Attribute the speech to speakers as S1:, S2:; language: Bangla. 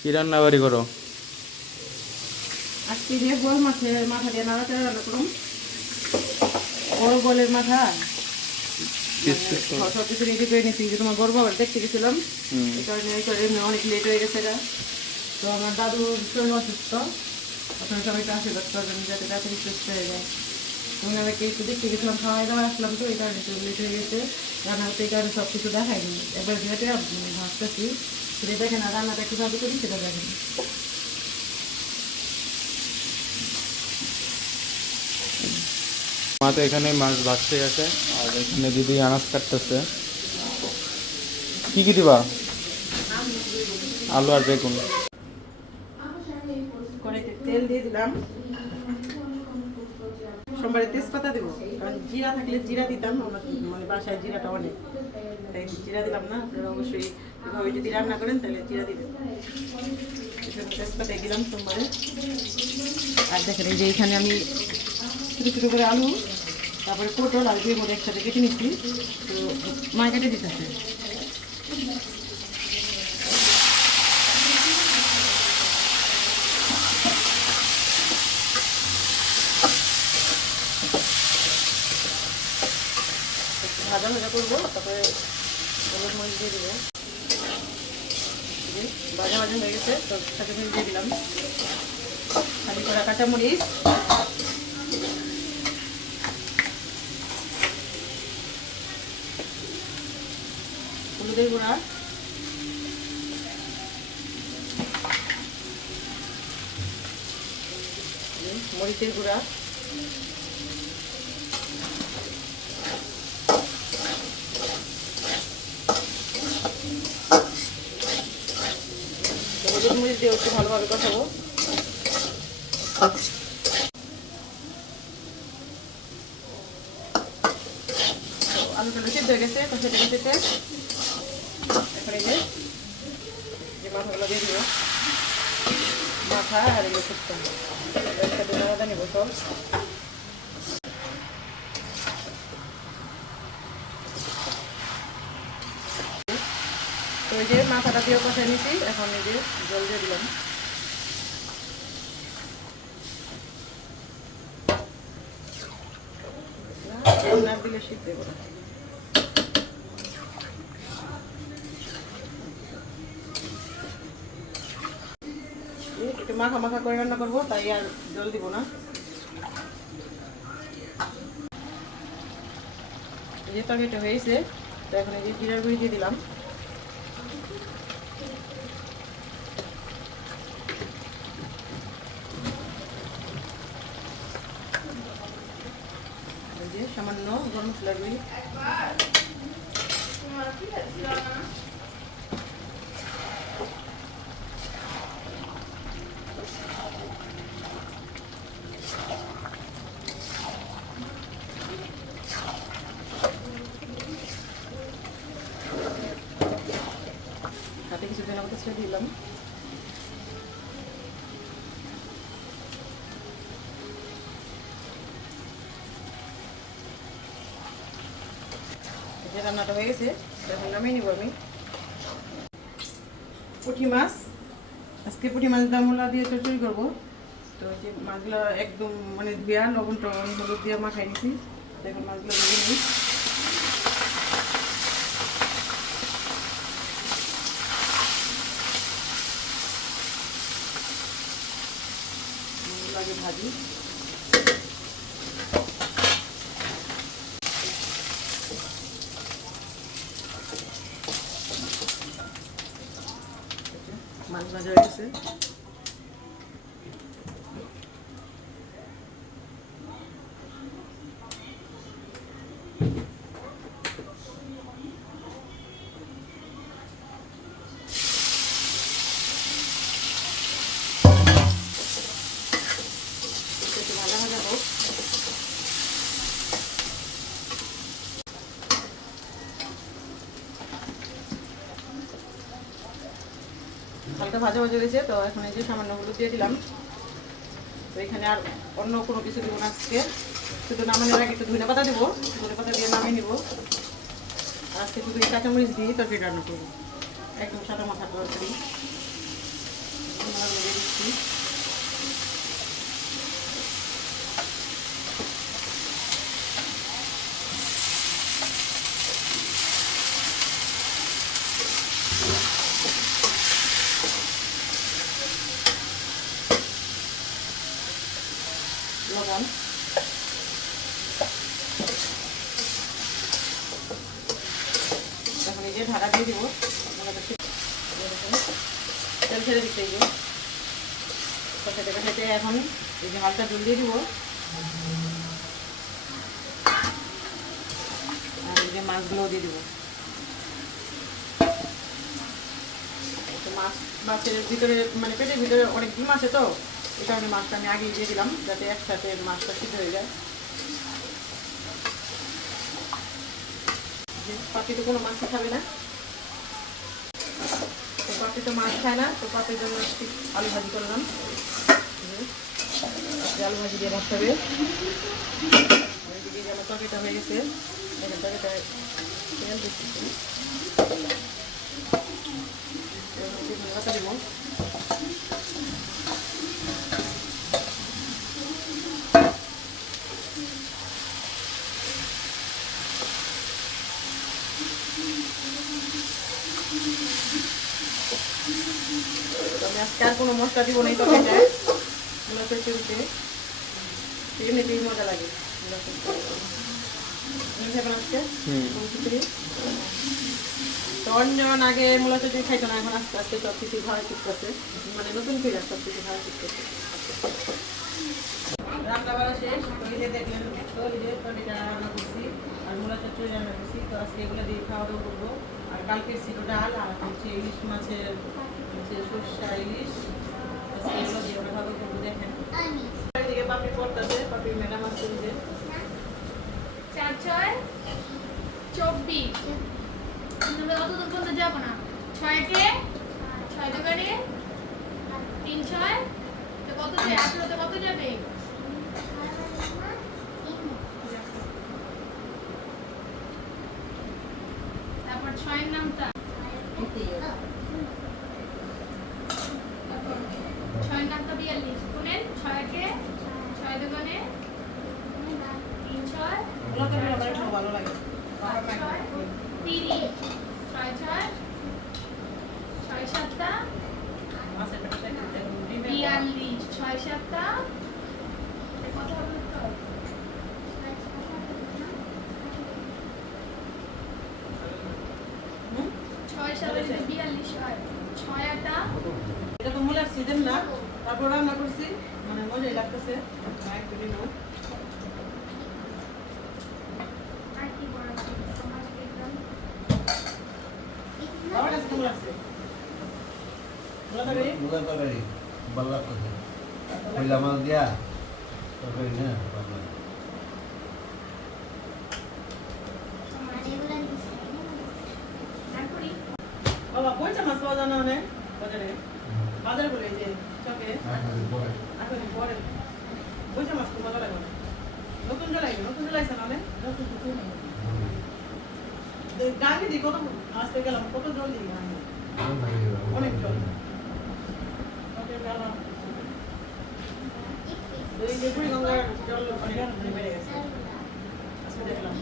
S1: কি রান্না বাড়ি করো?
S2: আজকে যে গোল মাছের মাথা দিয়ে নাড়াচাড়া রান্না করুন বড় গোলের মাথা।
S1: পিস পিস করো।
S2: সব কিছু রেডি করে নিয়েছি যে তোমার গর্ব আবার দেখতে গেছিলাম এই কারণে এই করে অনেক লেট হয়ে গেছে তো আমার দাদু শরীর অসুস্থ আপনারা সবাইকে আশীর্বাদ করবেন যাতে তাড়াতাড়ি সুস্থ হয়ে যায়। তুমি আমাকে একটু দেখতে গেছিলাম খাওয়াই দাওয়া আসলাম তো এই কারণে একটু লেট হয়ে গেছে। রান্না হতে এই কারণে সব কিছু দেখাইনি একবার যেটা ভাবতেছি। সেটা দেখেন আর রান্নাটা কীভাবে করি সেটা দেখেন।
S1: মা তো এখানে মাছ ভাজতে গেছে আর এখানে দিদি আনাজ কাটতেছে। কি কি দিবা? আলু আর বেগুন।
S2: কড়াইতে তেল দিয়ে দিলাম। সোমবারে তেজপাতা দেবো কারণ জিরা থাকলে জিরা দিতাম আমার মানে বাসায় জিরাটা অনেক। তাই জিরা দিলাম না আপনারা অবশ্যই এভাবে যদি রান্না করেন তাহলে জিরা দিবেন এখানে তেজপাতা দিলাম সোমবারে আর দেখেন এই যে এখানে আমি ছোটো ছোটো করে আলু তারপরে পটল আর বেগুন একসাথে কেটে নিচ্ছি। তো মা কেটে দিতেছে। ভাজা ভাজা করব তারপরে হলুদ মরিচ দিয়ে দিব। ভাজা ভাজা হয়ে গেছে, তো দিয়ে দিলাম। খালি করা কাঁচা মরিচ হলুদের গুঁড়া। মরিচের গুঁড়া। হলুদ মরিচ দিয়ে একটু ভালোভাবে কষাবো। হয়ে গেছে, কষাতে কষাতে। মাথা আর এগুলো শুক্তো একসাথে আলাদা নিব সব। এই যে মাথাটা দিয়ে কষাই নিছি, এখন এই যে জল দিয়ে দিলাম। দিলে মাখা মাখা করে রান্না করব, তাই আর জল দিব না। যে তরকারিটা হয়েছে, তো এখন এই যে দিয়ে দিলাম। সামান্য গরম মশলার গুঁড়ি। হাতে কিছু ধনে পাতা ছেড়ে দিলাম। যে রান্নাটা হয়ে গেছে এখন নামিয়ে নিব আমি। পুঁটি মাছ, আজকে পুঁটি মাছ দামলা দিয়ে চচড়ি করব। তো যে মাছগুলো একদম মানে ধুয়া লবণ টবণ হলুদ দিয়ে মাখাই নিছি। দেখুন মাছগুলো ভেজে মাছগুলো ভাজি। মাছ ভাজা হয়ে গেছে একটু ভাজা ভাজা হোক হালকা ভাজা ভাজা হয়েছে, তো এখন এই যে সামান্য হলুদ দিয়ে দিলাম। তো এখানে আর অন্য কোনো কিছু দেবো না আজকে। শুধু নামানোর আগে একটু ধনে পাতা দেবো। ধনে পাতা দিয়ে নামিয়ে নিব। আর আজকে শুধু এই কাঁচামরিচ দিয়ে তরকারি রান্না করব। একদম সাদা মাথা তরকারি। লবণ এখন এই যে ঢাকা দিয়ে দিব। তেল ছেড়ে দিতে এই তো কষাতে কষাতে এখন এই যে হালকা জল দিয়ে দিব। আর এই যে মাছগুলো দিয়ে দিব। মাছ মাছের ভিতরে মানে পেটের ভিতরে অনেক ডিম আছে তো। এই কারণে মাছটা আমি আগেই দিয়ে দিলাম, যাতে একসাথে মাছটা সিদ্ধ হয়ে যায়। যে পাপি তো কোনো মাছই খাবে না। তো পাপি তো মাছ খায় না, তো পাপির জন্য একটু আলু ভাজি করলাম আলু ভাজি দিয়ে ভাত খাবে। যেন তরকারিটা হয়ে গেছে। তরকারিটা তেল দিচ্ছি হাতা দিব তো আমি আজকে আর কোনো মশলা দিব না এই তরকারিটায় মূলা চচ্চড়িতে এমনিতেই মজা লাগে। অন্যজন আগে মূলা চচ্চড়ি খাইতো না এখন আস্তে আস্তে সব কিছু ভালো শিখতেছে মানে নতুন করে সব কিছু ভালো শিখতেছে রান্না বাড়া শেষ দেখলেন তো রান্না করছি। আর মূলা চচ্চড়ি রান্না করছি। তো আজকে এগুলো দিয়ে খাওয়া দাওয়া করব। আর কালকে ছিল ডাল, আর হচ্ছে ইলিশ মাছের হচ্ছে সর্ষা ইলিশ।
S3: চার ছয়, চব্বিশ। অত দূর পর্যন্ত যাব না। ছয়কে ছয় দোকানে তিন ছয় তো কত যাবে আঠেরোতে কত যাবে তারপর ছয়ের নামটা তারপর ছয়ের নামটা বিয়াল্লিশ। শুনেন ছয়কে ছয় দোকানে তিন ছয়।
S2: ভালো লাগে।
S3: ছয় তিরিশ। ছয় ছয় ছয় সাতটা। বিয়াল্লিশ ছয় সাতটা। কথা হবে
S2: হুম?
S3: ছয় সাতে যদি বিয়াল্লিশ হয় ছয় আটা
S2: এটা তো মূলার সিজন না তারপর রান্না করছি। মানে মজাই লাগতেছে। তরকারি?
S4: বাল্লা তরকারি। মাছ দিয়া তরকারি না বাল্লা
S3: তারপরে
S2: বাবা কইছে মাছ পাওয়া যায় না অনেক বাজারে বাজারে বলে এই যে চকে এখন পরে বইছে মাছ তো মজা লাগে অনেক। নতুন জলাই নতুন জলাইছে না অনেক গাঙ্গে কত আসতে গেলাম, কত জলদি অনেক জলদি বুড়িগঙ্গার জল অনেক বেড়ে গেছে। আজকে দেখলাম।